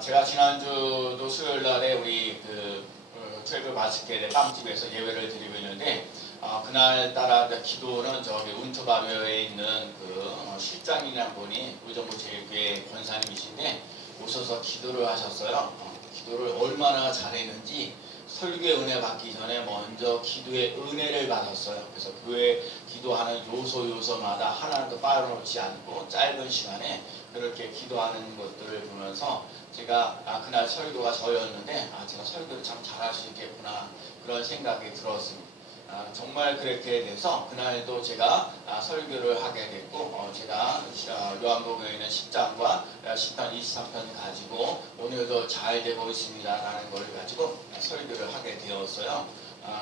제가 지난주도 수요일 날에 우리 철교 바스켓의 빵집에서 예배를 드리고 있는데, 그날따라 기도는 저기 운투바료에 있는 실장이라는 분이 의정부 제일교회 권사님이신데 오셔서 기도를 하셨어요. 기도를 얼마나 잘했는지 설교의 은혜 받기 전에 먼저 기도의 은혜를 받았어요. 그래서 교회 기도하는 요소마다 하나도 빠져놓지 않고 짧은 시간에 그렇게 기도하는 것들을 보면서 제가 그날 설교가 저였는데 제가 설교를 참 잘할 수 있겠구나 그런 생각이 들었습니다. 정말 그렇게 돼서 그날도 제가 설교를 하게 됐고, 제가 요한복음에 있는 10장과 10편 23편 가지고 오늘도 잘 되고 있습니다 라는 걸 가지고 설교를 하게 되었어요.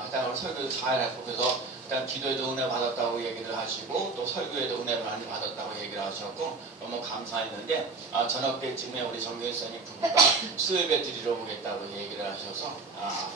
일단 설교도 잘 했고, 그래서 일단 기도에도 은혜 받았다고 얘기를 하시고 또 설교에도 은혜를 많이 받았다고 얘기를 하셨고 너무 감사했는데, 저녁 때쯤에 우리 정교사님 부부가 수요예배 드리러 오겠다고 얘기를 하셔서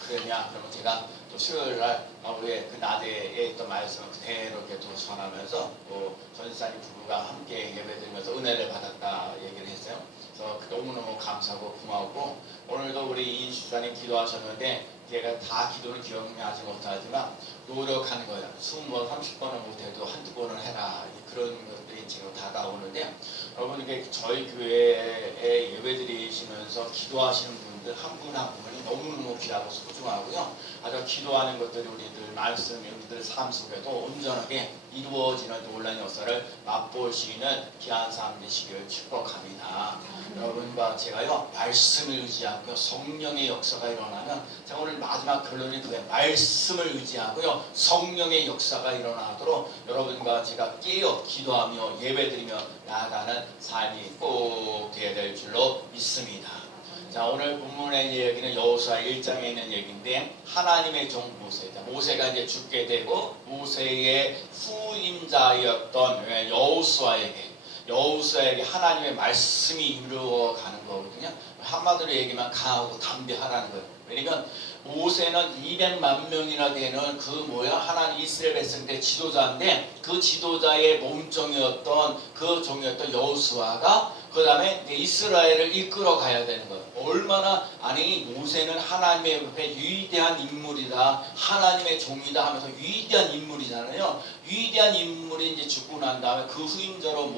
그러냐 그러면 제가 또 수요일날 우리 그 나대에 있던 말씀을 그대로 이렇게 또 전하면서 또 전사님 부부가 함께 예배드리면서 은혜를 받았다 얘기를 했어요. 그래서 너무너무 감사하고 고마웠고, 오늘도 우리 이인수사님 기도하셨는데 제가 다 기도를 기억하지 못하지만 노력하는 거예요. 20번, 30번은 못해도 한두 번은 해라. 그런 것들이 지금 다가오는데, 여러분 이게 저희 교회에 예배드리시면서 기도하시는 분들 한 분 한 분이 너무너무 귀하고 소중하고요. 아주 기도하는 것들이 우리들 말씀, 우리들 삶 속에도 온전하게 이루어지는 놀라운 역사를 맛볼 수 있는 귀한 삶 되시기를 축복합니다. 여러분과 제가요 말씀을 의지하고 성령의 역사가 일어나면, 제가 오늘 마지막 결론이 그거예요. 말씀을 의지하고요 성령의 역사가 일어나도록 여러분과 제가 깨어 기도하며 예배드리며 나아가는 삶이 꼭 되어야 될 줄로 믿습니다. 자, 오늘 본문의 이야기는 여호수아 1장에 있는 얘기인데, 하나님의 종 모세가 이제 죽게 되고 모세의 후임자였던 여호수아에게 하나님의 말씀이 이루어가는 거거든요. 한마디로 얘기하면 강하고 담대하라는 거예요. 왜냐면 모세는 200만 명이나 되는 하나님 이스라엘 백성들의 지도자인데, 그 지도자의 몸종이었던 그 종이었던 여호수아가 그 다음에 이스라엘을 이끌어 가야 되는 거예요. 얼마나, 모세는 하나님의 옆에 위대한 인물이다, 하나님의 종이다 하면서 위대한 인물이잖아요. 위대한 인물이 이제 죽고 난 다음에 그 후임자로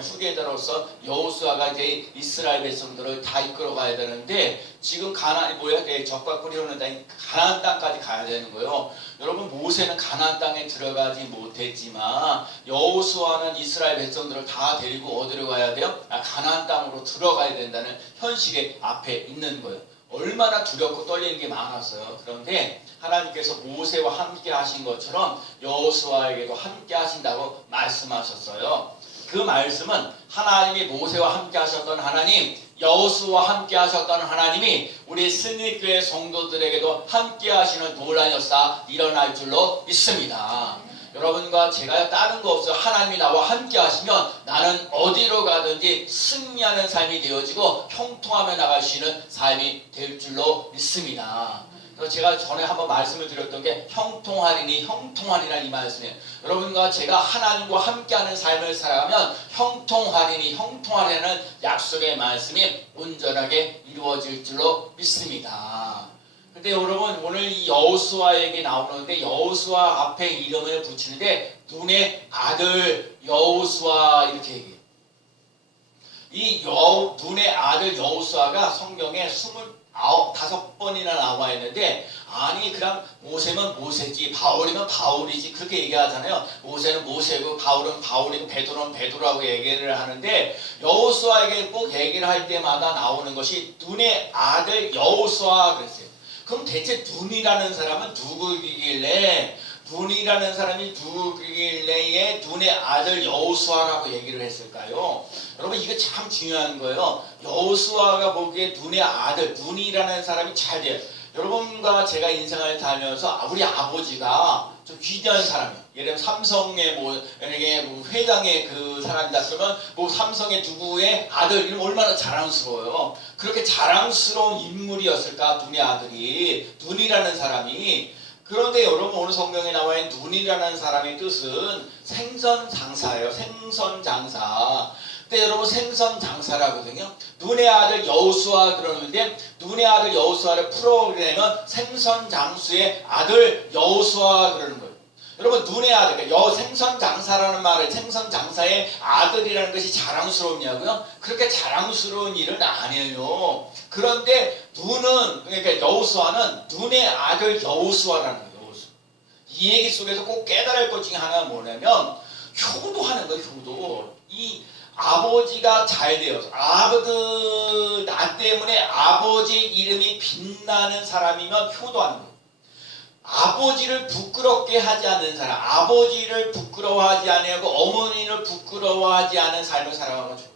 후계자로서 여호수아가 이제 이스라엘 백성들을 다 이끌어 가야 되는데, 지금 적과 꿀이 흐르는 가나안 땅까지 가야 되는 거예요. 여러분, 모세는 가나안 땅에 들어가지 못했지만 여호수아는 이스라엘 백성들을 다 데리고 어디로 가야 돼요? 가나안 땅으로 들어가야 된다는 현실이 앞에 있는 거예요. 얼마나 두렵고 떨리는 게 많았어요. 그런데 하나님께서 모세와 함께 하신 것처럼 여호수아에게도 함께 하신다고 말씀하셨어요. 그 말씀은 하나님이 모세와 함께 하셨던 하나님, 여호수아와 함께 하셨던 하나님이 우리 승리교회 성도들에게도 함께 하시는 놀라운 역사 일어날 줄로 믿습니다. 여러분과 제가 다른 거 없어요. 하나님이 나와 함께 하시면 나는 어디로 가든지 승리하는 삶이 되어지고 형통하며 나갈 수 있는 삶이 될 줄로 믿습니다. 그래서 제가 전에 한번 말씀을 드렸던 게 형통하리라 이 말씀이에요. 여러분과 제가 하나님과 함께하는 삶을 살아가면 형통하리라는 약속의 말씀이 온전하게 이루어질 줄로 믿습니다. 근데 여러분, 오늘 이 여호수아에게 나오는데 여호수아 앞에 이름을 붙이는데 눈의 아들 여호수아 이렇게 얘기해요. 이 눈의 아들 여호수아가 성경에 25번이나 나와 있는데, 그럼 모세면 모세지, 바울이면 바울이지 그렇게 얘기하잖아요. 모세는 모세고 바울은 바울이고 베드로는 베드로라고 얘기를 하는데, 여호수아에게 꼭 얘기를 할 때마다 나오는 것이 눈의 아들 여호수아 그랬어요. 그럼 대체 눈이라는 사람은 누구이길래, 눈이라는 사람이 누구길래 눈의 아들 여호수아라고 얘기를 했을까요? 여러분, 이거 참 중요한 거예요. 여호수아가 보기에 눈의 아들, 눈이라는 사람이 잘 돼요. 여러분과 제가 인생을 살면서 우리 아버지가 좀 위대한 사람이에요. 예를 들면 삼성의 회장의 그 사람이다 그러면 삼성의 누구의 아들 이러면 얼마나 자랑스러워요. 그렇게 자랑스러운 인물이었을까, 눈의 아들이, 눈이라는 사람이. 그런데 여러분, 오늘 성경에 나와 있는 눈이라는 사람의 뜻은 생선장사예요. 생선장사. 근데 여러분 생선 장사라거든요. 눈의 아들 여호수아 그러는데 눈의 아들 여호수아를 풀어내면 생선 장수의 아들 여호수아 그러는 거예요. 여러분 눈의 아들, 그러니까 생선 장사라는 말을 생선 장사의 아들이라는 것이 자랑스럽냐고요? 그렇게 자랑스러운 일은 아니에요. 그런데 눈은 그러니까 여호수아는 눈의 아들 여호수아라는 거예요. 여호수아. 이 얘기 속에서 꼭 깨달아야 할 것 중에 하나가 뭐냐면 효도하는 거예요. 효도. 이 아버지가 잘 되어서 나 때문에 아버지 이름이 빛나는 사람이면 효도하는 거예요. 아버지를 부끄럽게 하지 않는 사람, 아버지를 부끄러워하지 아니하고 어머니를 부끄러워하지 않은 삶을 살아가는 거죠.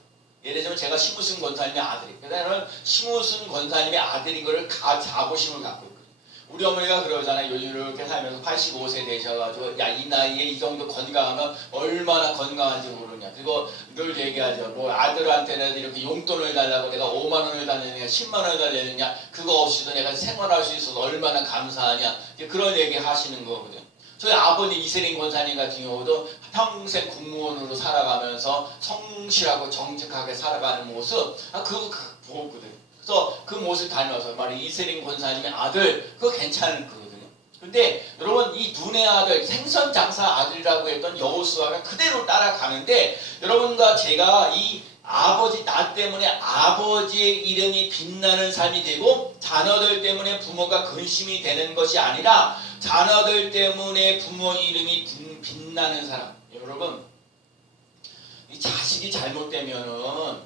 예를 들면 제가 심우순 권사님의 아들이, 그다음에 심우순 권사님의 아들인 것을 자부심을 갖고 있거든요. 우리 어머니가 그러잖아요. 요즘 이렇게 살면서 85세 되셔가지고 야, 이 나이에 이 정도 건강하면 얼마나 건강한지 모르냐. 그리고 늘 얘기하죠. 뭐 아들한테는 이렇게 용돈을 달라고 내가 5만 원을 달려느냐 10만 원을 달려느냐 그거 없이도 내가 생활할 수 있어서 얼마나 감사하냐. 그런 얘기 하시는 거거든요. 저희 아버님 이세린 권사님 같은 경우도 평생 국무원으로 살아가면서 성실하고 정직하게 살아가는 모습 그거 보거든요. 그래서 그 모습 닮아서 말이 이세린 권사님의 아들 그거 괜찮은 거거든요. 근데 여러분 이 눈의 아들 생선 장사 아들이라고 했던 여호수아가 그대로 따라가는데 여러분과 제가 이 아버지 나 때문에 아버지의 이름이 빛나는 삶이 되고 자녀들 때문에 부모가 근심이 되는 것이 아니라 자녀들 때문에 부모 이름이 빛나는 사람. 여러분 이 자식이 잘못되면은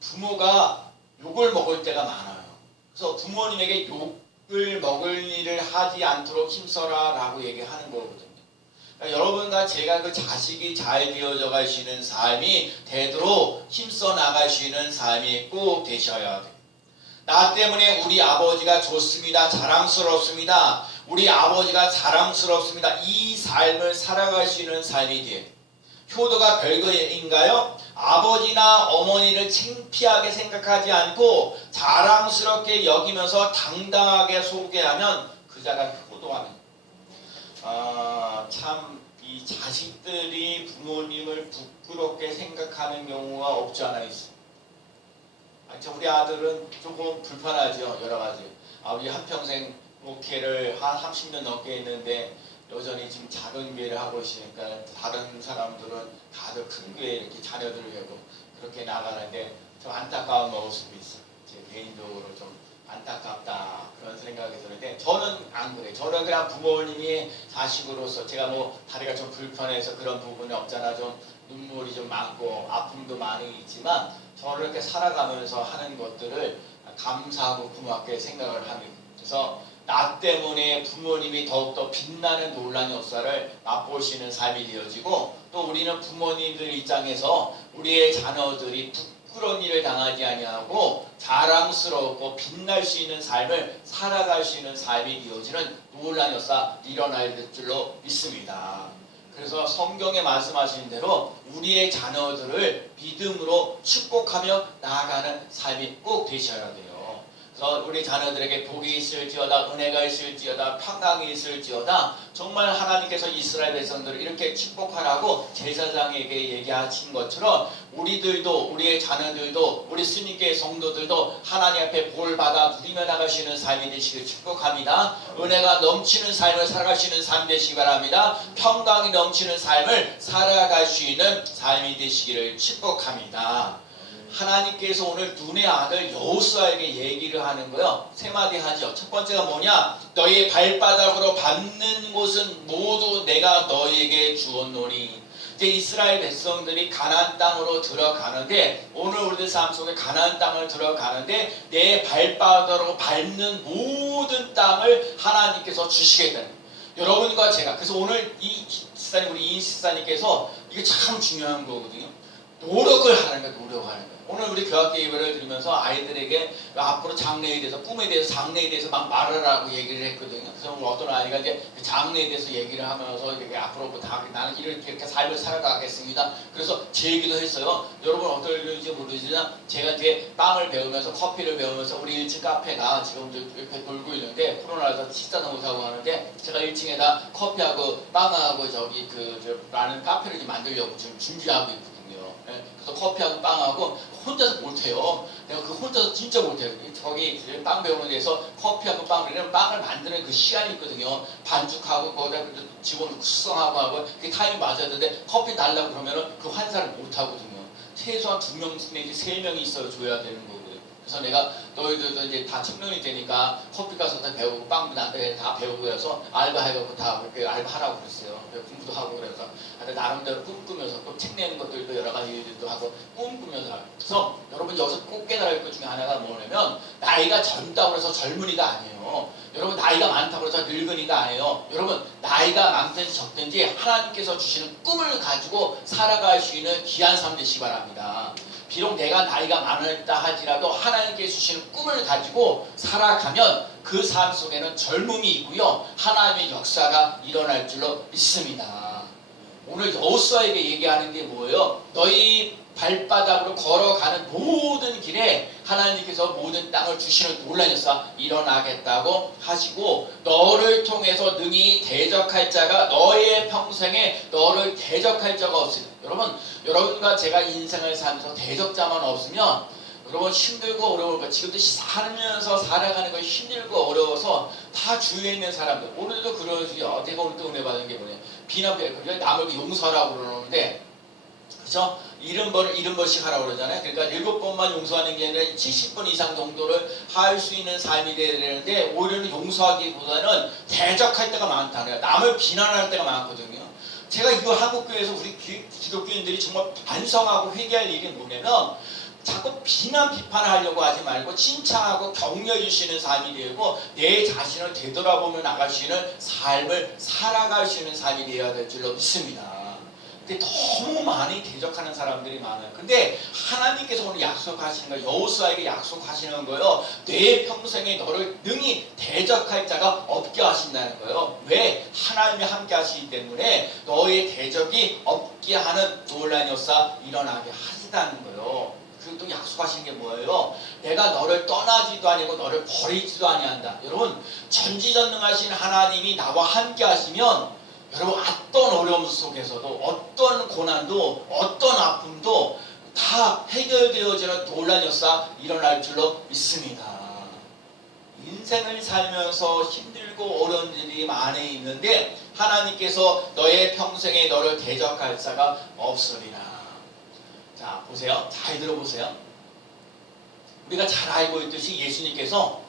부모가 욕을 먹을 때가 많아요. 그래서 부모님에게 욕을 먹을 일을 하지 않도록 힘써라 라고 얘기하는 거거든요. 그러니까 여러분과 제가 그 자식이 잘 되어져 가시는 삶이 되도록 힘써 나가시는 삶이 꼭 되셔야 돼요. 나 때문에 우리 아버지가 좋습니다. 자랑스럽습니다. 우리 아버지가 자랑스럽습니다. 이 삶을 살아가시는 삶이 돼요. 효도가 별거인가요? 아버지나 어머니를 창피하게 생각하지 않고 자랑스럽게 여기면서 당당하게 소개하면 그 자가 효도하는 참 이 자식들이 부모님을 부끄럽게 생각하는 경우가 없지 않아 있어요. 우리 아들은 조금 불편하죠. 여러 가지. 아버지 한평생 목회를 한 30년 넘게 했는데 여전히 지금 작은 교회를 하고 있으니까 다른 사람들은 다들 큰 교회 이렇게 자녀들을 하고 그렇게 나가는데 좀 안타까운 모습이 있어요. 제 개인적으로 좀 안타깝다 그런 생각이 드는데 저는 안 그래요. 저는 그냥 부모님이 자식으로서 제가 뭐 다리가 좀 불편해서 그런 부분이 없잖아. 좀 눈물이 좀 많고 아픔도 많이 있지만 저를 이렇게 살아가면서 하는 것들을 감사하고 고맙게 생각을 합니다. 그래서 나 때문에 부모님이 더욱더 빛나는 놀란 역사를 맛보시는 삶이 되어지고 또 우리는 부모님들 입장에서 우리의 자녀들이 부끄러운 일을 당하지 아니하고 자랑스럽고 빛날 수 있는 삶을 살아갈 수 있는 삶이 되어지는 놀란 역사 일어날 줄로 믿습니다. 그래서 성경에 말씀하신 대로 우리의 자녀들을 믿음으로 축복하며 나아가는 삶이 꼭 되셔야 돼요. 그래서 우리 자녀들에게 복이 있을지어다 은혜가 있을지어다 평강이 있을지어다 정말 하나님께서 이스라엘 백성들을 이렇게 축복하라고 제사장에게 얘기하신 것처럼 우리들도 우리의 자녀들도 우리 스님계 성도들도 하나님 앞에 볼 받아 누리며 나가시는 삶이 되시길 축복합니다. 은혜가 넘치는 삶을 살아가시는 삶 되시기 바랍니다. 평강이 넘치는 삶을 살아갈 수 있는 삶이 되시기를 축복합니다. 하나님께서 오늘 눈의 아들 여호수아에게 얘기를 하는 거요. 세 마디 하죠. 첫 번째가 뭐냐? 너희의 발바닥으로 밟는 곳은 모두 내가 너희에게 주었노니. 이제 이스라엘 백성들이 가나안 땅으로 들어가는데 오늘 우리들 삶 속에 가나안 땅을 들어가는데 내 발바닥으로 밟는 모든 땅을 하나님께서 주시겠다는 거예요. 여러분과 제가 그래서 오늘 이 집사님 우리 이인 집사님께서 이게 참 중요한 거거든요. 노력을 하는 거예요. 노력하는 거예요. 오늘 우리 교학교 예배를 드리면서 아이들에게 앞으로 장래에 대해서 꿈에 대해서 장래에 대해서 막 말하라고 얘기를 했거든요. 그래서 어떤 아이가 이제 장래에 대해서 얘기를 하면서 이렇게 앞으로 다 나는 이렇게 살을 살아가겠습니다. 그래서 제 얘기도 했어요. 여러분 어떨지 모르지만 제가 이제 빵을 배우면서 커피를 배우면서 우리 1층 카페가 지금 이렇게 돌고 있는데 코로나라서 식사도 못하고 하는데 제가 1층에다 커피하고 빵하고 저기 라는 카페를 좀 만들려고 지금 준비하고 있거든요. 예, 그래서 커피하고 빵하고 혼자서 못해요. 내가 그 혼자서 진짜 못해요. 저기 빵 배우는 데서 커피하고 빵을 만드는 그 시간이 있거든요. 반죽하고 거기다 직원을 숙성하고 하고 그 타이밍 맞아야 되는데 커피 달라고 그러면은 그 환사를 못 하거든요. 최소한 2명 내지 3명이 있어야 줘야 되는 거거든요. 그래서 내가 너희들도 이제 다 청년이 되니까 커피 가서 다 배우고 빵도 나한테 다 배우고 해서 알바해갖고 다 그렇게 알바하라고 그랬어요. 공부도 하고 그래서 나름대로 꿈꾸면서 또 책 내는 것들도 여러 가지 일들도 하고 꿈꾸면서 하고. 그래서 여러분 여기서 꼭 깨달아야 할 것 중에 하나가 뭐냐면 나이가 젊다고 해서 젊은이가 아니에요. 여러분 나이가 많다고 해서 늙은이가 아니에요. 여러분 나이가 많든지 적든지 하나님께서 주시는 꿈을 가지고 살아갈 수 있는 귀한 삶 되시기 바랍니다. 비록 내가 나이가 많았다 하지라도 하나님께 주시는 꿈을 가지고 살아가면 그 삶 속에는 젊음이 있고요. 하나님의 역사가 일어날 줄로 믿습니다. 오늘 여호수아에게 얘기하는 게 뭐예요? 너희 발바닥으로 걸어가는 모든 길에 하나님께서 모든 땅을 주시는 놀라운 역사 일어나겠다고 하시고 너를 통해서 능히 대적할 자가 너의 평생에 너를 대적할 자가 없으니 여러분과 제가 인생을 살면서 대적자만 없으면 여러분 힘들고 어려울 거 지금도 살면서 살아가는 거 힘들고 어려워서 다 주위에 있는 사람들 오늘도 그러지요. 제가 오늘 또 은혜 받은 게 뭐냐 비난배 남을 용서하라고 그러는데 그렇죠? 70번씩 하라고 그러잖아요. 그러니까 7번만 용서하는 게 아니라 70번 이상 정도를 할 수 있는 삶이 돼야 되는데 오히려 용서하기보다는 대적할 때가 많다네요. 남을 비난할 때가 많거든요. 제가 이거 한국교회에서 우리 기독교인들이 정말 반성하고 회개할 일이 뭐냐면 자꾸 비난 비판하려고 하지 말고 칭찬하고 격려해 주시는 삶이 되고 내 자신을 되돌아보며 나갈 수 있는 삶을 살아갈 수 있는 삶이 되어야 될 줄로 믿습니다. 근데 너무 많이 대적하는 사람들이 많아요. 근데 하나님께서 오늘 약속하시는 거예요. 여호수아에게 약속하시는 거예요. 내 평생에 너를 능히 대적할 자가 없게 하신다는 거예요. 왜? 하나님이 함께 하시기 때문에 너의 대적이 없게 하는 놀라운 역사 일어나게 하시다는 거예요. 그리고 또 약속하신 게 뭐예요? 내가 너를 떠나지도 아니고 너를 버리지도 아니한다. 여러분 전지전능하신 하나님이 나와 함께 하시면 여러분 어떤 어려움 속에서도 어떤 고난도 어떤 아픔도 다 해결되어지는 놀라운 역사 일어날 줄로 믿습니다. 인생을 살면서 힘들고 어려운 일이 많이 있는데 하나님께서 너의 평생에 너를 대적할 자가 없으리라. 자 보세요. 잘 들어보세요. 우리가 잘 알고 있듯이 예수님께서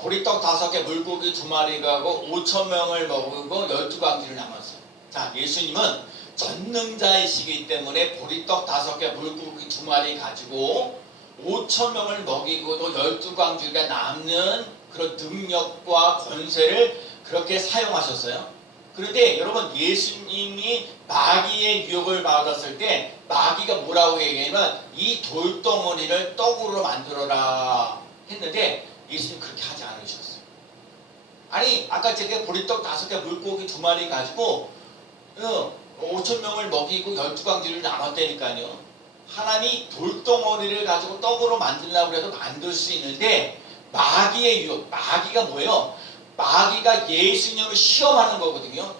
보리떡 5개 물고기 2마리 가고 5,000명을 먹고 12광지를 남았어요. 자 예수님은 전능자이시기 때문에 보리떡 5개 물고기 2마리 가지고 5,000명을 먹이고 또 12광지가 남는 그런 능력과 권세를 그렇게 사용하셨어요. 그런데 여러분 예수님이 마귀의 유혹을 받았을 때 마귀가 뭐라고 얘기하냐면 이 돌덩어리를 떡으로 만들어라 했는데 예수님 그렇게 하지 않으셨어요. 아니 아까 제가 보리떡 5개 물고기 2마리 가지고 5,000명을 먹이고 12광지를 나눴다니까요. 하나님이 돌덩어리를 가지고 떡으로 만들려고 해도 만들 수 있는데 마귀의 유혹, 마귀가 뭐예요? 마귀가 예수님을 시험하는 거거든요.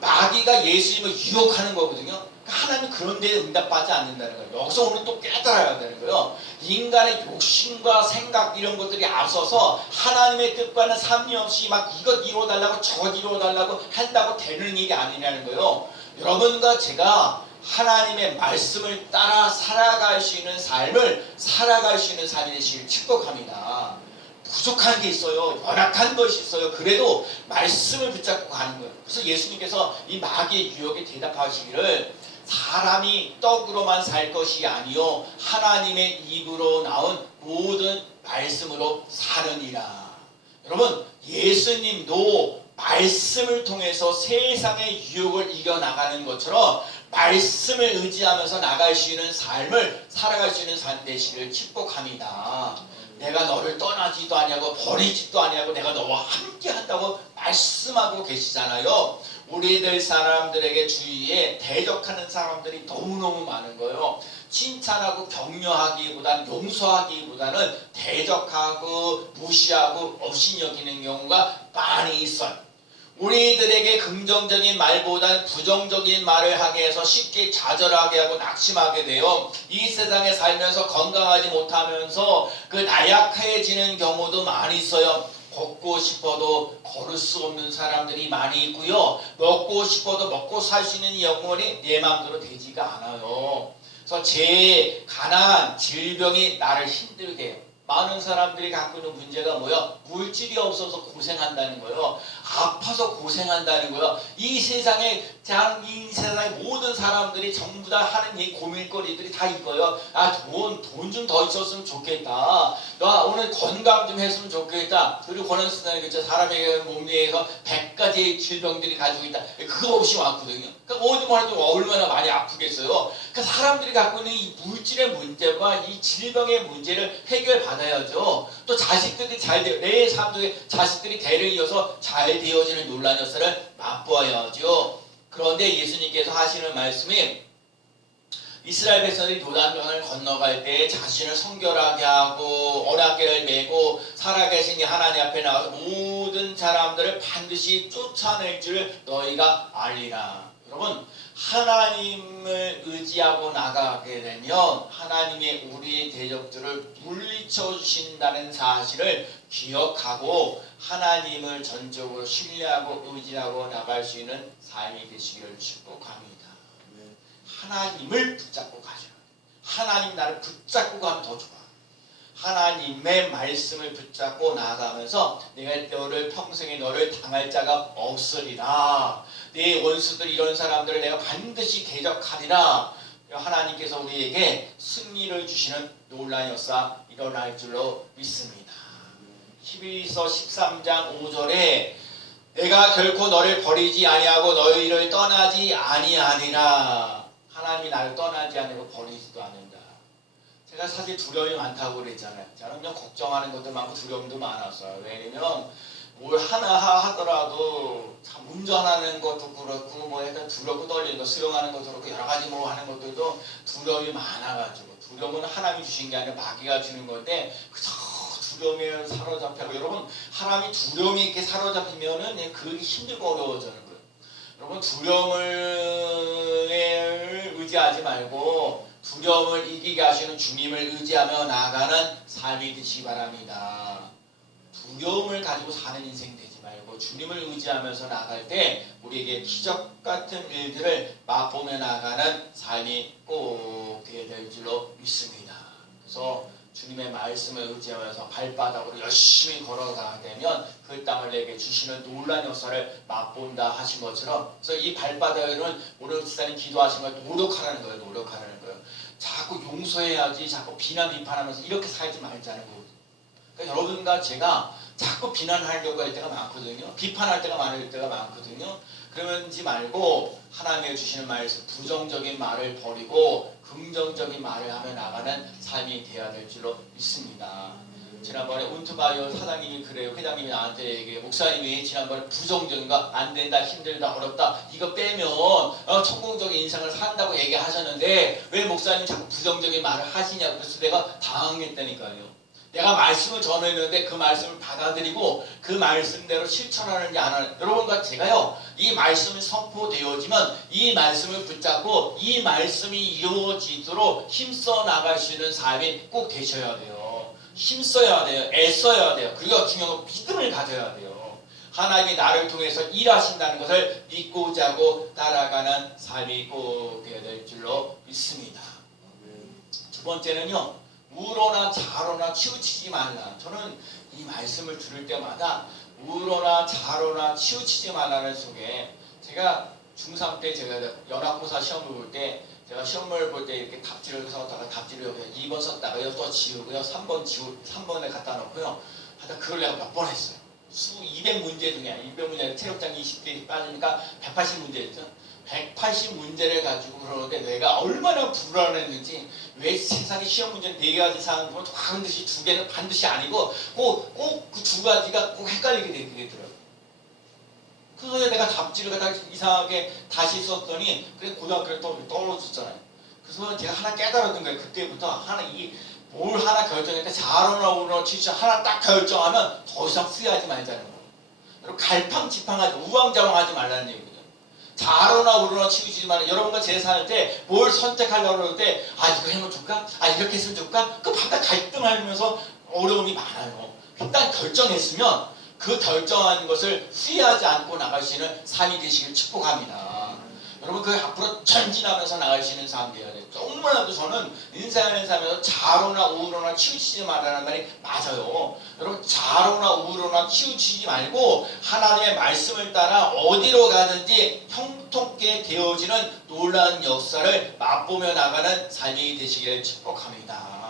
마귀가 예수님을 유혹하는 거거든요. 하나님은 그런 데에 응답하지 않는다는 거예요. 여기서 오늘 또 깨달아야 되는 거예요. 인간의 욕심과 생각 이런 것들이 앞서서 하나님의 뜻과는 상관없이 막 이것 이루어달라고 저것 이루어달라고 한다고 되는 일이 아니냐는 거예요. 여러분과 제가 하나님의 말씀을 따라 살아갈 수 있는 삶을 살아갈 수 있는 삶이 되시길 축복합니다. 부족한 게 있어요. 연약한 것이 있어요. 그래도 말씀을 붙잡고 가는 거예요. 그래서 예수님께서 이 마귀의 유혹에 대답하시기를 사람이 떡으로만 살 것이 아니요 하나님의 입으로 나온 모든 말씀으로 사느니라. 여러분 예수님도 말씀을 통해서 세상의 유혹을 이겨나가는 것처럼 말씀을 의지하면서 나갈 수 있는 삶을 살아갈 수 있는 삶 되시기를 축복합니다. 내가 너를 떠나지도 아니하고 버리지도 아니하고 내가 너와 함께 한다고 말씀하고 계시잖아요. 우리들 사람들에게 주위에 대적하는 사람들이 너무너무 많은 거예요. 칭찬하고 격려하기보다는 용서하기보다는 대적하고 무시하고 없인 여기는 경우가 많이 있어요. 우리들에게 긍정적인 말보다 부정적인 말을 하게 해서 쉽게 좌절하게 하고 낙심하게 돼요. 이 세상에 살면서 건강하지 못하면서 그 나약해지는 경우도 많이 있어요. 걷고 싶어도 걸을 수 없는 사람들이 많이 있고요. 먹고 싶어도 먹고 살 수 있는 영혼이 내 마음대로 되지가 않아요. 그래서 제 가난, 질병이 나를 힘들게 해요. 많은 사람들이 갖고 있는 문제가 뭐야? 물질이 없어서 고생한다는 거예요. 아파서 고생한다는 거예요. 이 세상의 모든 사람들이 전부 다 하는 이 고민거리들이 다 이거예요. 돈 좀 더 있었으면 좋겠다. 나 오늘 건강 좀 했으면 좋겠다. 그리고 권은스탄이 그랬죠. 사람에게 몸에서 100가지의 질병들이 가지고 있다. 그거 없이 많거든요. 그러니까 어디만 해도 얼마나 많이 아프겠어요. 그러니까 사람들이 갖고 있는 이 물질의 문제와 이 질병의 문제를 해결받아야죠. 또 자식들이 잘 되어 내 삶속에 자식들이 대를 이어서 잘 되어지는 놀라운 역사를 맛보아야죠. 그런데 예수님께서 하시는 말씀이 이스라엘 백성들이 요단강을 건너갈 때 자신을 성결하게 하고 언약궤를 메고 살아계신 하나님 앞에 나가서 모든 사람들을 반드시 쫓아낼 줄 너희가 알리라. 여러분, 하나님을 의지하고 나가게 되면 하나님의 우리의 대적들을 물리쳐 주신다는 사실을 기억하고 하나님을 전적으로 신뢰하고 의지하고 나갈 수 있는 삶이 되시기를 축복합니다. 하나님을 붙잡고 가셔야 돼요. 하나님 나를 붙잡고 가면 더 좋아. 하나님의 말씀을 붙잡고 나아가면서 내가 너를 평생에 너를 당할 자가 없으리라. 내 원수들 이런 사람들을 내가 반드시 대적하리라. 하나님께서 우리에게 승리를 주시는 놀라운 역사 일어날 줄로 믿습니다. 히브리서 13장 5절에 내가 결코 너를 버리지 아니하고 너희를 떠나지 아니하니라. 하나님이 나를 떠나지 않고 버리지도 않는다. 제가 사실 두려움이 많다고 그랬잖아요. 저는 걱정하는 것도 많고 두려움도 많았어요. 왜냐면 뭘 하나 하더라도 참 운전하는 것도 그렇고 뭐 약간 두렵고 떨리는 거 수영하는 것도 그렇고 여러 가지 뭐 하는 것들도 두려움이 많아가지고 두려움은 하나님이 주신 게 아니라 마귀가 주는 건데 그저 두려움에 사로잡히고 여러분 하나님이 두려움이 이렇게 사로잡히면은 그게 힘들고 어려워지는 거예요. 여러분 두려움을 의지하지 말고 두려움을 이기게 하시는 주님을 의지하며 나아가는 삶이 되시기 바랍니다. 두려움을 가지고 사는 인생 되지 말고 주님을 의지하면서 나아갈 때 우리에게 기적 같은 일들을 맛보며 나아가는 삶이 꼭 되어야 될 줄로 믿습니다. 그래서 주님의 말씀을 의지하면서 발바닥으로 열심히 걸어가게 되면 그 땅을 내게 주시는 놀라운 역사를 맛본다 하신 것처럼 그래서 이 발바닥에는 오늘 목사님 기도하신 걸 노력하라는 거예요. 노력하라는 거예요. 자꾸 용서해야지 자꾸 비난 비판하면서 이렇게 살지 말자는 거예요. 그러니까 여러분과 제가 자꾸 비난하려고 할 때가 많거든요. 비판할 때가 많을 때가 많거든요. 그러지 말고 하나님의 주시는 말씀 부정적인 말을 버리고 긍정적인 말을 하며 나가는 삶이 되어야 될 줄로 믿습니다. 지난번에 운투바이오 사장님이 그래요. 회장님이 나한테 얘기해요. 목사님이 지난번에 부정적인 거 안 된다, 힘들다, 어렵다 이거 빼면 성공적인 인생을 산다고 얘기하셨는데 왜 목사님 자꾸 부정적인 말을 하시냐고 그래서 내가 당황했다니까요. 내가 말씀을 전했는데 그 말씀을 받아들이고 그 말씀대로 실천하는지 안 하는지 여러분과 제가요 이 말씀이 선포되어지면 이 말씀을 붙잡고 이 말씀이 이루어지도록 힘써 나갈 수 있는 삶이 꼭 되셔야 돼요. 힘써야 돼요. 애써야 돼요. 그리고 중요한 건 믿음을 가져야 돼요. 하나님이 나를 통해서 일하신다는 것을 믿고자 하고 따라가는 삶이 꼭 되어야 될 줄로 믿습니다. 두 번째는요. 우로나 자로나 치우치지 말라. 저는 이 말씀을 들을 때마다 우로나 자로나 치우치지 말라는 속에 제가 중3 때 제가 연합고사 시험을 볼 때 제가 시험을 볼 때 이렇게 답지를 써다가 답지를 여기 2번 썼다가요 또 지우고요 3번에 갖다 놓고요 하다 그걸 내가 몇 번 했어요. 200문제 중에 200문제 체력장 20개 빠지니까 180문제 했죠. 180문제를 가지고 그러는데 내가 얼마나 불안했는지 왜 세상에 시험 문제는 4가지 사항을 보면 반드시 2개는 반드시 아니고 꼭 그 2가지가 꼭 헷갈리게 되더라고요. 그래서 내가 답지를 갖다 이상하게 다시 썼더니 그래 고등학교에 또 떨어졌잖아요. 그래서 제가 하나 깨달았던 거예요. 그때부터 하나 뭘 하나 결정할 때 자로나 우로나 치우치지 하나 딱 결정하면 더 이상 후회하지 말자는 거예요. 여러분 갈팡지팡하지 우왕좌왕하지 말라는 얘기거든요. 좌로나 우로나 치우치지 말라. 여러분과 제사할 때 뭘 선택하려고 그럴 때 이거 하면 좋을까? 이렇게 했으면 좋을까? 그 밤낮 갈등하면서 어려움이 많아요. 일단 결정했으면 그 결정한 것을 후회하지 않고 나갈 수 있는 삶이 되시길 축복합니다. 여러분 그 앞으로 전진하면서 나갈 수 있는 삶이 되어야 돼요. 너무나도 저는 인생하는 삶에서 좌로나 우로나 치우치지 말라는 말이 맞아요. 여러분 좌로나 우로나 치우치지 말고 하나님의 말씀을 따라 어디로 가든지 형통케 되어지는 놀라운 역사를 맛보며 나가는 삶이 되시기를 축복합니다.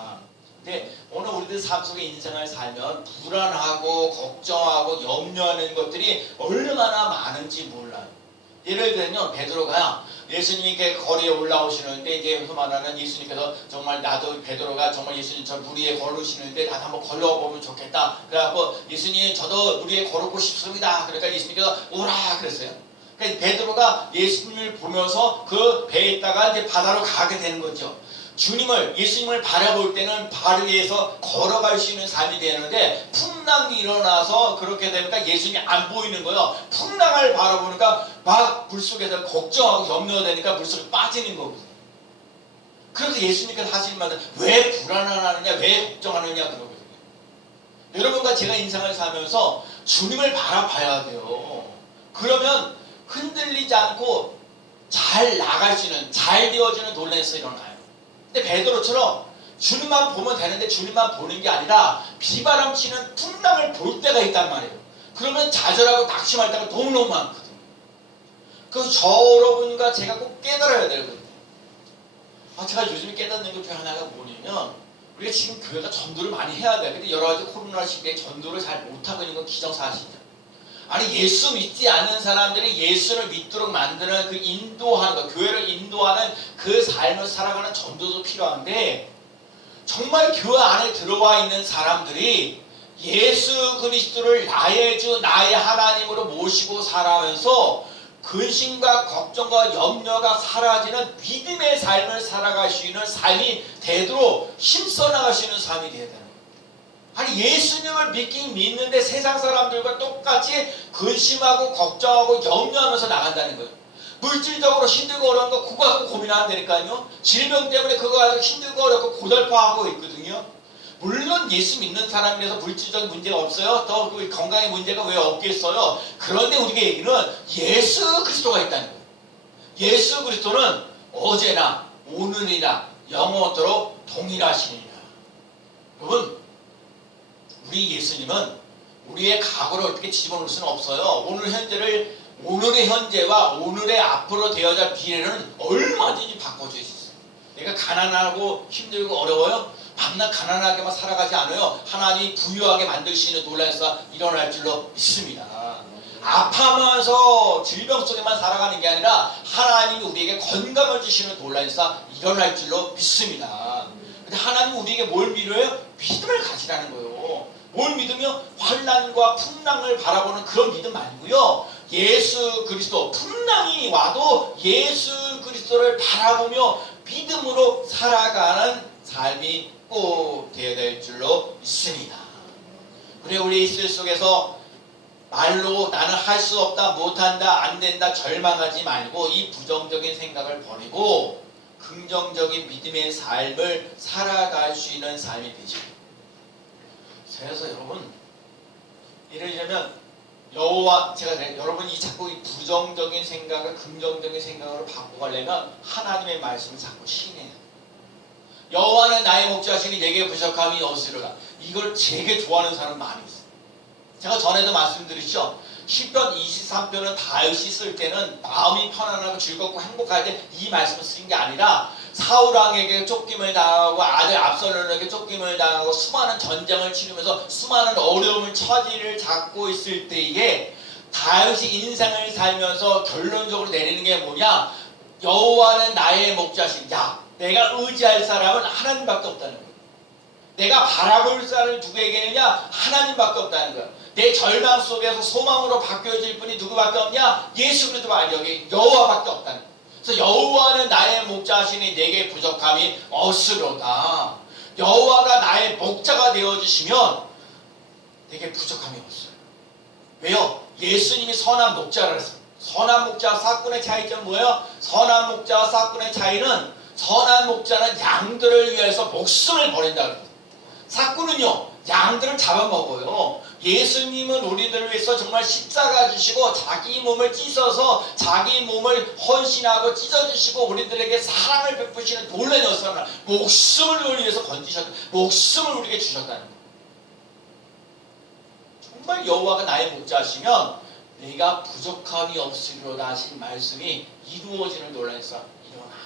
근데 오늘 우리들 삶 속에 인생을 살면 불안하고 걱정하고 염려하는 것들이 얼마나 많은지 몰라요. 예를 들면 베드로가 예수님이 이렇게 거리에 올라오시는데 이제 말하는 예수님께서 정말 나도 베드로가 정말 예수님처럼 물 위에 걸으시는데 나도 한번 걸어보면 좋겠다. 그래갖고 예수님 저도 물 위에 걸어보고 싶습니다. 그러니까 예수님께서 오라 그랬어요. 그러니까 베드로가 예수님을 보면서 그 배에 있다가 이제 바다로 가게 되는 거죠. 예수님을 바라볼 때는 발 위에서 걸어갈 수 있는 삶이 되는데 풍랑이 일어나서 그렇게 되니까 예수님이 안 보이는 거예요. 풍랑을 바라보니까 막 물속에서 걱정하고 염려되니까 물속에 빠지는 거거든요. 그래서 예수님께서 하시는 말은 왜 불안하느냐 왜 걱정하느냐 그러거든요. 여러분과 제가 인생을 살면서 주님을 바라봐야 돼요. 그러면 흔들리지 않고 잘 나갈 수 있는 잘 되어지는 논란에서 일어나요. 근데 베드로처럼 주님만 보면 되는데 주님만 보는 게 아니라 비바람 치는 풍랑을 볼 때가 있단 말이에요. 그러면 좌절하고 낙심할 때가 너무너무 많거든요. 그래서 여러분과 제가 꼭 깨달아야 되거든요. 제가 요즘에 깨닫는 것 중에 하나가 뭐냐면 우리가 지금 교회가 전도를 많이 해야 돼요. 근데 여러 가지 코로나 시기에 전도를 잘 못하고 있는 건 기정사실이죠. 예수 믿지 않는 사람들이 예수를 믿도록 만드는 그 인도하는 것, 교회를 인도하는 그 삶을 살아가는 전도도 필요한데 정말 교회 안에 들어와 있는 사람들이 예수 그리스도를 나의 주, 나의 하나님으로 모시고 살아가면서 근심과 걱정과 염려가 사라지는 믿음의 삶을 살아갈 수 있는 삶이 되도록 힘써 나갈 수 있는 삶이 되어야 돼요. 예수님을 믿긴 믿는데 세상 사람들과 똑같이 근심하고 걱정하고 염려하면서 나간다는 거예요. 물질적으로 힘들고 어려운 거 그거 갖고 고민한다니까요. 질병 때문에 그거 가지고 힘들고 어렵고 고달파하고 있거든요. 물론 예수 믿는 사람이라서 물질적 문제가 없어요. 더 건강의 문제가 왜 없겠어요. 그런데 우리가 얘기는 예수 그리스도가 있다는 거예요. 예수 그리스도는 어제나 오늘이나 영원토록 동일하시니라. 여러분 우리 예수님은 우리의 과거를 어떻게 집어넣을 수는 없어요. 오늘의 현재와 오늘의 앞으로 되어질 미래는 얼마든지 바꿔줄 수 있어요. 내가 가난하고 힘들고 어려워요? 밤낮 가난하게만 살아가지 않아요. 하나님이 부유하게 만드시는 놀라운 역사가 일어날 줄로 믿습니다. 아파하면서 질병 속에만 살아가는 게 아니라 하나님이 우리에게 건강을 주시는 놀라운 역사가 일어날 줄로 믿습니다. 근데 하나님이 우리에게 뭘 빌어요? 믿음을 가지라는 거예요. 뭘 믿으며 환난과 풍랑을 바라보는 그런 믿음 아니고요. 예수 그리스도 풍랑이 와도 예수 그리스도를 바라보며 믿음으로 살아가는 삶이 꼭 되어야 될 줄로 믿습니다. 그래 우리 이슬 속에서 말로 나는 할 수 없다 못한다 안된다 절망하지 말고 이 부정적인 생각을 버리고 긍정적인 믿음의 삶을 살아갈 수 있는 삶이 되십니다. 그래서 여러분 예를 들면 제가 여러분이 자꾸 이 부정적인 생각을 긍정적인 생각으로 바꿔가려면 하나님의 말씀을 자꾸 신해요. 여호와는 나의 목자시니 내게 부족함이 없으리라. 이걸 되게 좋아하는 사람 많이 있어요. 제가 전에도 말씀드렸죠. 시편 23편은 다윗이 쓸 때는 마음이 편안하고 즐겁고 행복할 때 이 말씀을 쓴 게 아니라 사울 왕에게 쫓김을 당하고 아들 압살롬에게 쫓김을 당하고 수많은 전쟁을 치르면서 수많은 어려움을 처지를 잡고 있을 때에 다윗이 인생을 살면서 결론적으로 내리는 게 뭐냐? 여호와는 나의 목자신. 내가 의지할 사람은 하나님밖에 없다는 거예요. 내가 바라볼 사람을 누구에게느냐? 하나님밖에 없다는 거예요. 내 절망 속에서 소망으로 바뀌어질 분이 누구밖에 없냐? 예수 그리스도가 여기 여호와밖에 없다는 거예요. 그래서 여호와는 나의 목자시니 내게 부족함이 없으로다. 여호와가 나의 목자가 되어주시면 내게 부족함이 없어요. 왜요? 예수님이 선한 목자라 그랬어요. 선한 목자와 싹군의 차이점은 뭐예요? 선한 목자와 싹군의 차이는 선한 목자는 양들을 위해서 목숨을 버린다 그래요. 싹군은요 양들을 잡아먹어요. 예수님은 우리들을 위해서 정말 십자가 지시고 자기 몸을 찢어서 자기 몸을 헌신하고 찢어주시고 우리들에게 사랑을 베푸시는 놀라운 역사를 목숨을 우리 위해서 건지셨다. 목숨을 우리에게 주셨다는 거예요. 정말 여호와가 나의 목자시면 내가 부족함이 없으리로다 하신 말씀이 이루어지는 놀라운 역사가 일어나요.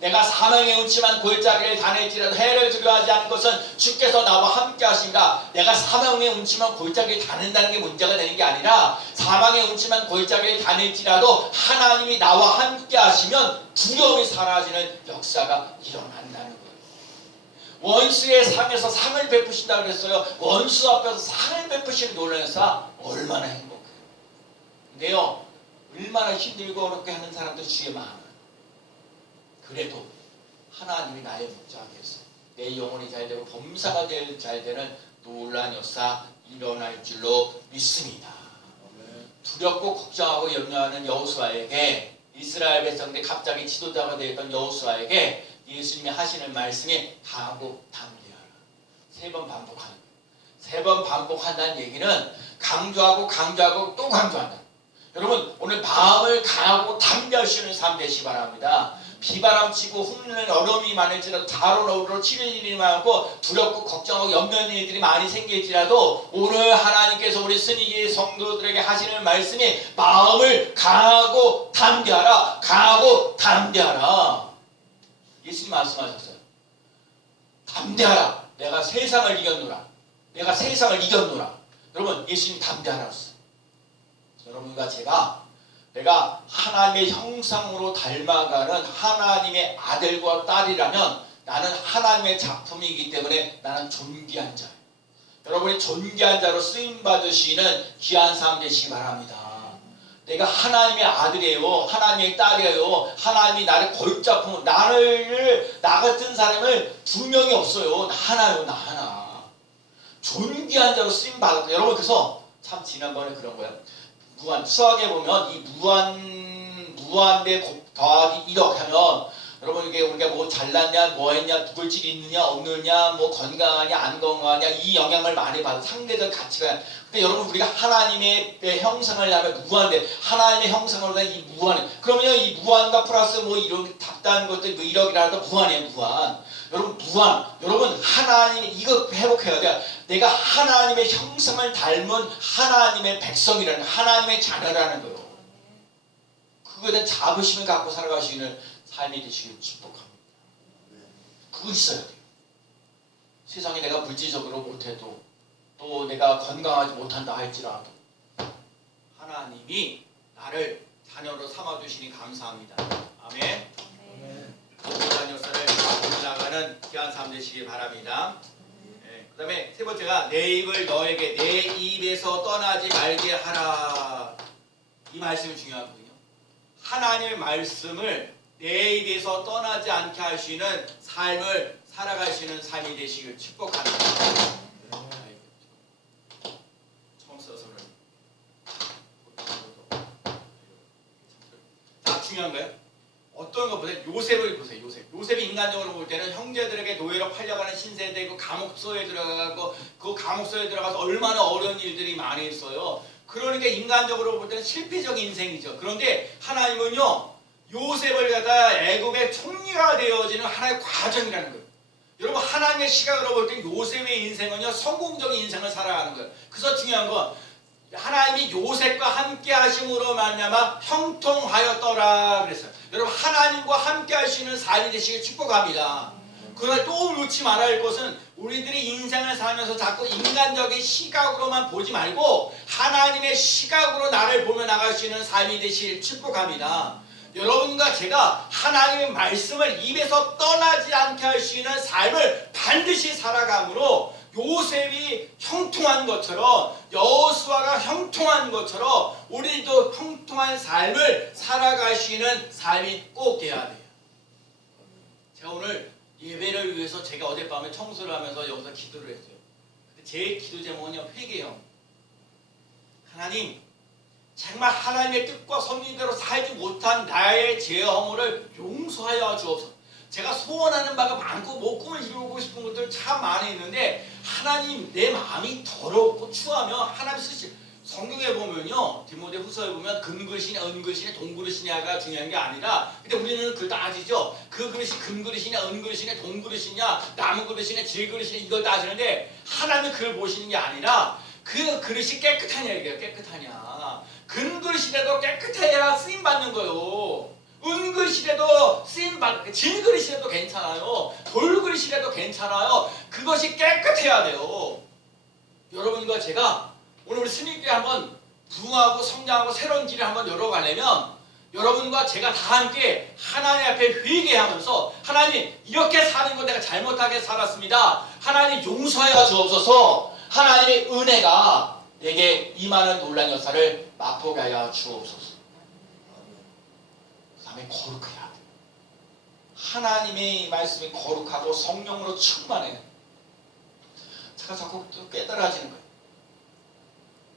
내가 사망의 음침한 골짜기를 다닐지라도 해를 두려워하지 않는 것은 주께서 나와 함께 하십니다. 내가 사망의 음침한 골짜기를 다닌다는 게 문제가 되는 게 아니라 사망의 음침한 골짜기를 다닐지라도 하나님이 나와 함께 하시면 두려움이 사라지는 역사가 일어난다는 거예요. 원수의 상에서 상을 베푸신다 그랬어요. 원수 앞에서 상을 베푸시는 놀라운 역사 얼마나 행복해요. 근데요 얼마나 힘들고 어렵게 하는 사람도 주의 마음을 그래도 하나님이 나의 목자가 되어서 내 영혼이 잘되고 범사가 잘되는 놀라운 역사 일어날 줄로 믿습니다. 두렵고 걱정하고 염려하는 여호수아에게 이스라엘 백성들이 갑자기 지도자가 되었던 여호수아에게 예수님이 하시는 말씀이 강하고 담대하라. 3번 반복하는 거예요. 3번 반복한다는 얘기는 강조하고 강조하고 또 강조한다. 여러분 오늘 마음을 강하고 담대할 수 있는 삶 되시기 바랍니다. 비바람 치고 hum는 어려움이 많을지라도 다로로 치는 일이 많고 두렵고 걱정하고 염려하는 일들이 많이 생길지라도 오늘 하나님께서 우리 스니기 성도들에게 하시는 말씀이 마음을 강하고 담대하라. 강하고 담대하라. 예수님 말씀하셨어요. 담대하라. 내가 세상을 이겼노라. 내가 세상을 이겼노라. 여러분 예수님 담대하라 했어요. 여러분과 제가 내가 하나님의 형상으로 닮아가는 하나님의 아들과 딸이라면 나는 하나님의 작품이기 때문에 나는 존귀한 자예요. 여러분이 존귀한 자로 쓰임받으시는 귀한 삶 되시기 바랍니다. 내가 하나님의 아들이에요. 하나님의 딸이에요. 하나님이 나를 걸작품 나 같은 사람을 2명이 없어요. 나 하나요. 나 하나. 존귀한 자로 쓰임받았다. 여러분 그래서 참 지난번에 그런 거예요. 수학에 보면 이 무한대 더하기 1억 하면 여러분 이게 우리가 뭐 잘났냐 뭐 했냐 누굴 질 있느냐 없느냐 뭐 건강하냐 안 건강하냐 이 영향을 많이 받아 상대적 가치가. 근데 여러분 우리가 하나님의 형상을 하면 무한대 하나님의 형상으로 된 이 무한 그러면 이 무한과 플러스 뭐 이런 답다한 것들 뭐 1억이라도 무한이에요. 무한. 여러분 무한. 여러분 하나님이 이거 회복해야 돼. 내가 하나님의 형상을 닮은 하나님의 백성이라는 하나님의 자녀라는 거예요. 그거에 대한 자부심을 갖고 살아가시는 삶이 되시길 축복합니다. 그거 있어야 돼요. 세상에 내가 물질적으로 못해도 또 내가 건강하지 못한다 할지라도 하나님이 나를 자녀로 삼아주시니 감사합니다. 아멘. 모든 역사를 나가는 귀한 삶 되시길 바랍니다. 그 다음에 3번째가 내 입을 너에게 내 입에서 떠나지 말게 하라. 이 말씀이 중요하거든요. 하나님의 말씀을 내 입에서 떠나지 않게 할 수 있는 삶을 살아갈 수 있는 삶이 되시길 축복합니다. 처음 써서 자, 중요한 거예요. 어떤 거 보세요. 요셉을 보세요. 요셉이 인간적으로 볼 때는 형제들에게 노예로 팔려가는 신세대고 감옥소에 들어가고 그 감옥소에 들어가서 얼마나 어려운 일들이 많이 있어요. 그러니까 인간적으로 볼 때는 실패적인 인생이죠. 그런데 하나님은요 요셉을 갖다 애굽의 총리가 되어지는 하나의 과정이라는 거예요. 여러분 하나님의 시각으로 볼 때 요셉의 인생은요 성공적인 인생을 살아가는 거예요. 그래서 중요한 건 하나님이 요셉과 함께 하심으로 말미암아 형통하였더라 그랬어요. 여러분 하나님과 함께 할 수 있는 삶이 되시길 축복합니다. 그러나 또 놓지 말아야 할 것은 우리들이 인생을 살면서 자꾸 인간적인 시각으로만 보지 말고 하나님의 시각으로 나를 보며 나갈 수 있는 삶이 되시길 축복합니다. 여러분과 제가 하나님의 말씀을 입에서 떠나지 않게 할 수 있는 삶을 반드시 살아가므로 요셉이 형통한 것처럼 여호수아가 형통한 것처럼 우리도 형통한 삶을 살아갈 수 있는 삶이 꼭 돼야 돼요. 제가 오늘 예배를 위해서 제가 어젯밤에 청소를 하면서 여기서 기도를 했어요. 근데 제 기도 제목은요 회개요. 하나님, 정말 하나님의 뜻과 섭리대로 살지 못한 나의 죄 허물을 용서하여 주옵소서. 제가 소원하는 바가 많고 꿈을 이루고 싶은 것들 참 많이 있는데 하나님, 내 마음이 더럽고 추하며 하나님 쓰시. 성경에 보면요, 디모데 후서에 보면 금그릇이냐 은그릇이냐 동그릇이냐가 중요한 게 아니라, 근데 우리는 그걸 따지죠. 그 그릇이 금그릇이냐 은그릇이냐 동그릇이냐 나무그릇이냐 질그릇이냐 이걸 따지는데 하나님은 그걸 보시는 게 아니라 그 그릇이 깨끗하냐 이게요. 깨끗하냐. 금그릇이라도 깨끗해야 쓰임 받는 거예요. 은그릇이라도 쓰임 받, 질그릇이라도 괜찮아요. 돌그릇이라도 괜찮아요. 그것이 깨끗해야 돼요. 여러분과 제가 오늘 우리 스님께 한번 부흥하고 성장하고 새로운 길을 한번 열어가려면 여러분과 제가 다 함께 하나님 앞에 회개하면서 하나님, 이렇게 사는 거 내가 잘못하게 살았습니다. 하나님 용서하여 주옵소서. 하나님의 은혜가 내게 임하는 놀란 역사를 맛보게 하여 주옵소서. 그 다음에 거룩해야 돼. 하나님의 말씀이 거룩하고 성령으로 충만해. 제가 자꾸 또 깨달아지는 거예요.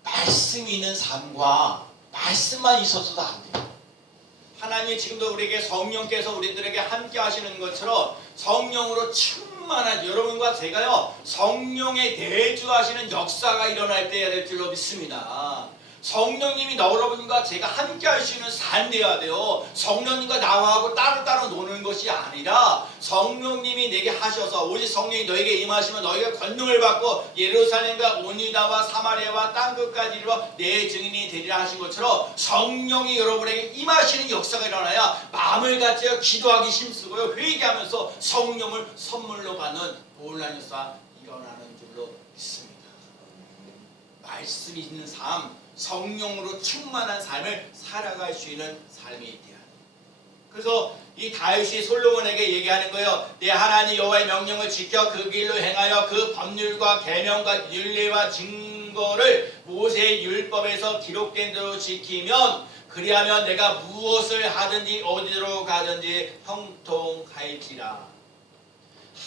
말씀이 있는 삶과 말씀만 있어서도 안 돼요. 하나님이 지금도 우리에게 성령께서 우리들에게 함께 하시는 것처럼 성령으로 충만한 여러분과 제가요, 성령의 내주하시는 역사가 일어날 때야 될 줄로 믿습니다. 성령님이 여러분과 제가 함께 할 수 있는 삶 되어야 돼요. 성령님과 나하고 따로따로 노는 것이 아니라 성령님이 내게 하셔서 오직 성령이 너에게 임하시면 너희가 권능을 받고 예루살렘과 온유다와 사마리아와 땅끝까지 이르러 내 증인이 되리라 하신 것처럼 성령이 여러분에게 임하시는 역사가 일어나야 마음을 갖여 기도하기 힘쓰고요, 회개하면서 성령을 선물로 받는 놀라운 역사 일어나는 줄로 믿습니다. 말씀이 있는 삶, 성령으로 충만한 삶을 살아갈 수 있는 삶이 있대요. 그래서 이 다윗이 솔로몬에게 얘기하는 거예요. 내 하나님 여호와의 명령을 지켜 그 길로 행하여 그 법률과 계명과 율례와 증거를 모세의 율법에서 기록된 대로 지키면 그리하면 내가 무엇을 하든지 어디로 가든지 형통할지라.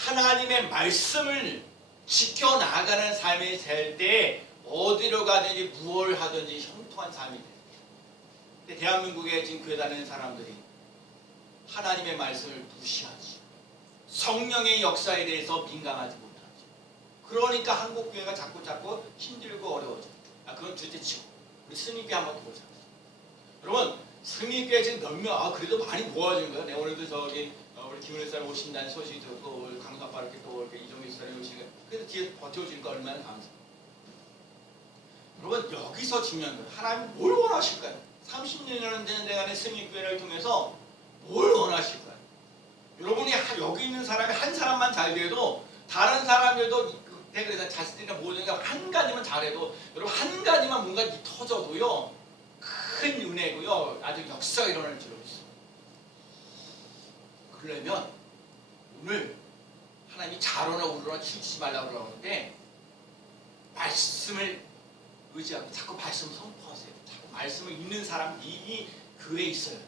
하나님의 말씀을 지켜나가는 삶이 될 때 어디로 가든지 무엇을 하든지 형통한 삶이 돼요. 근데 대한민국에 지금 교회 다니는 사람들이 하나님의 말씀을 무시하지, 성령의 역사에 대해서 민감하지 못하지. 그러니까 한국 교회가 자꾸 힘들고 어려워져. 그건 둘째치고 우리 스님께 한번 보자. 여러분, 스님께 지금 몇 명, 그래도 많이 모아진 거예요. 오늘도 저기 우리 김은혜 사람 오신다는 소식이 듣고 강도 아빠 이렇게 또 이렇게 이종일 사람이 오시고, 그래서 뒤에 버텨주니까 얼마나 감사해요. 여러분, 여기서 중요한 거예요. 하나님 뭘 원하실까요? 30년이라는 내간의 스님교회를 통해서 뭘 원하실까요? 여러분이 여기 있는 사람이 한 사람만 잘 돼도 다른 사람들도 그래서 자식들이나 모든 게 한 가지만 잘해도, 여러분 한 가지만 뭔가 터져도요 큰 은혜고요, 아주 역사가 일어날 줄로 있어요. 그러려면 오늘 하나님이 자로나 우로나 치우치지 말라고 그러는데 말씀을 의지하고 자꾸 말씀 선포하세요. 자꾸 말씀을 읽는 사람이 이 교회에 있어요.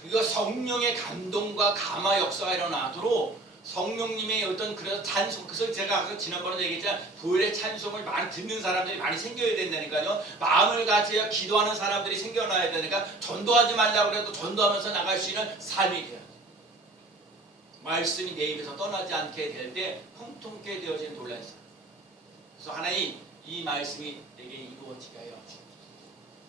그리고 성령의 감동과 감화 역사가 일어나도록 성령님의 어떤 그런 찬송, 그래서 제가 지난번에 얘기했지만 교회의 찬송을 많이 듣는 사람들이 많이 생겨야 된다니까요. 마음을 가져야 기도하는 사람들이 생겨나야 되니까 전도하지 말라고 해도 전도하면서 나갈 수 있는 삶이 돼요. 말씀이 내 입에서 떠나지 않게 될 때 형통케 되어진 놀라운 삶. 그래서 하나님, 이 말씀이 내게 이루어지게 하여 주옵소서.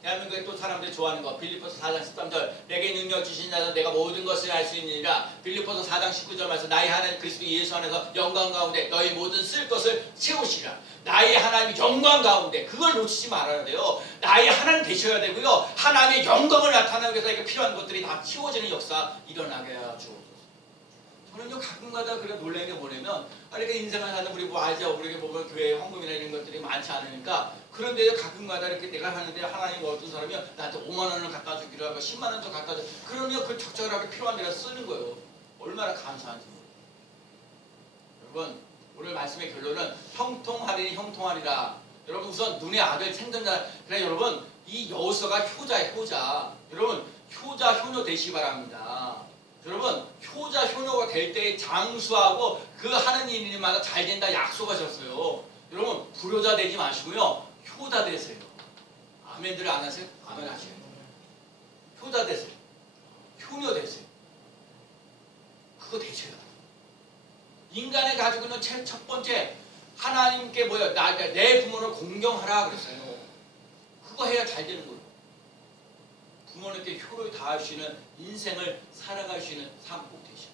대한민국에 또 사람들이 좋아하는 거, 빌립보서 4장 13절 내게 능력 주신 자는 내가 모든 것을 할 수 있느니라. 빌립보서 4장 19절 말씀 나의 하나님 그리스도 예수 안에서 영광 가운데 너희 모든 쓸 것을 채우시라. 나의 하나님 영광 가운데, 그걸 놓치지 말아야 돼요. 나의 하나님 되셔야 되고요, 하나님의 영광을 나타내기 위해서 이렇게 필요한 것들이 다 채워지는 역사 일어나게 하여 주옵소서. 저는요 가끔가다 그래 놀라는 게 뭐냐면, 이렇게 인생을 사는 우리 알죠? 우리에게 보면 교회 헌금이나 이런 것들이 많지 않으니까, 그런데 가끔가다 이렇게 내가 하는데 하나님 어떤 사람이 나한테 5만 원을 갖다 주기로 하고 10만 원 더 갖다 줘. 그러면 그 적절하게 필요한 데가 쓰는 거예요. 얼마나 감사한지 모르겠어요. 여러분, 오늘 말씀의 결론은 형통하리니 형통하리라. 여러분, 우선 눈의 아들 생존자. 그래 여러분, 이 여호수아가 효자예요. 효자. 여러분, 효자 효녀 되시기 바랍니다. 여러분, 효자 효녀가 될 때 장수하고 그 하는 일마다 잘 된다 약속하셨어요. 여러분, 불효자 되지 마시고요, 효자 되세요. 아멘들을 안 하세요? 아멘 하시는 거예요. 효자 되세요. 효녀 되세요. 그거 되셔야 돼요. 인간이 가지고 있는 첫 번째 하나님께 뭐야? 내 부모를 공경하라 그랬어요. 그거 해야 잘 되는 거예요. 부모님께 효를 다할 수 있는 인생을 살아갈 수 있는 삶 꼭 되셔.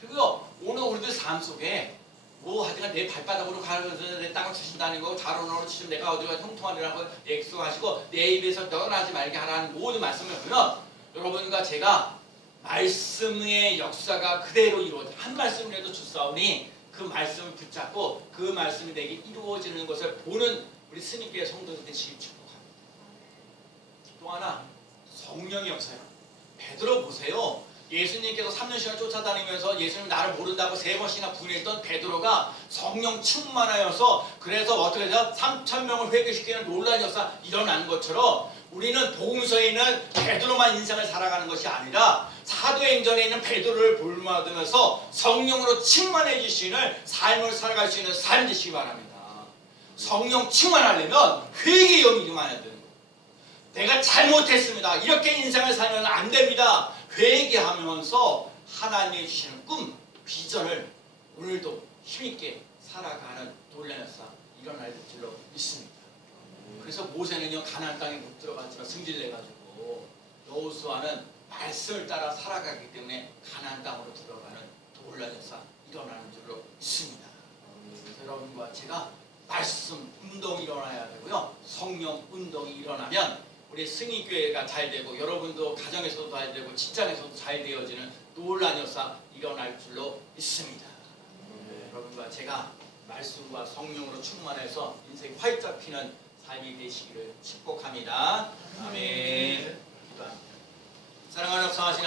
그리고 오늘 우리들 삶 속에 뭐 하여간 내 발바닥으로 가르쳐서 내 땅을 주신다는 거, 자론으로 치면 내가 어디가 형통하리라고 약속하시고 내 입에서 떠나지 말게 하라는 모든 말씀을 보면 여러분과 제가 말씀의 역사가 그대로 이루어져. 한 말씀이라도 주사오니 그 말씀을 붙잡고 그 말씀이 내게 이루어지는 것을 보는 우리 스님교회 성도들 되시길 축복합니다. 또 하나 성령의 역사요. 베드로 보세요. 예수님께서 3년씩이나 쫓아다니면서 예수님 나를 모른다고 3번씩이나 부인했던 베드로가 성령 충만하여서 그래서 어떻게 해서 3,000명을 회개시키는 놀라운 역사 일어난 것처럼 우리는 복음서에 있는 베드로만 인생을 살아가는 것이 아니라 사도행전에 있는 베드로를 볼모하면서 성령으로 충만해지시는 삶을 살아갈 수 있는 삶 되시기 바랍니다. 성령 충만하려면 회개의 영이 임해야 되는 거예요. 내가 잘못했습니다. 이렇게 인생을 살면 안 됩니다. 회개하면서 하나님이 주시는 꿈, 비전을 오늘도 힘있게 살아가는 놀라운 역사 일어날 줄로 믿습니다. 그래서 모세는요 가나안 땅에 못 들어갔지만 승질내가지고 여호수아는 말씀을 따라 살아가기 때문에 가나안 땅으로 들어가는 놀라운 역사 일어나는 줄로 믿습니다. 그래서 여러분과 제가 말씀 운동이 일어나야 되고요. 성령 운동이 일어나면 우리 승리교회가 잘 되고 여러분도 가정에서도 잘 되고 직장에서도 잘 되어지는 놀라운 역사 일어날 줄로 믿습니다. 여러분과 제가 말씀과 성령으로 충만해서 인생이 활짝 피는 삶이 되시기를 축복합니다. 아멘. 기도합니다. 사랑하는 성하신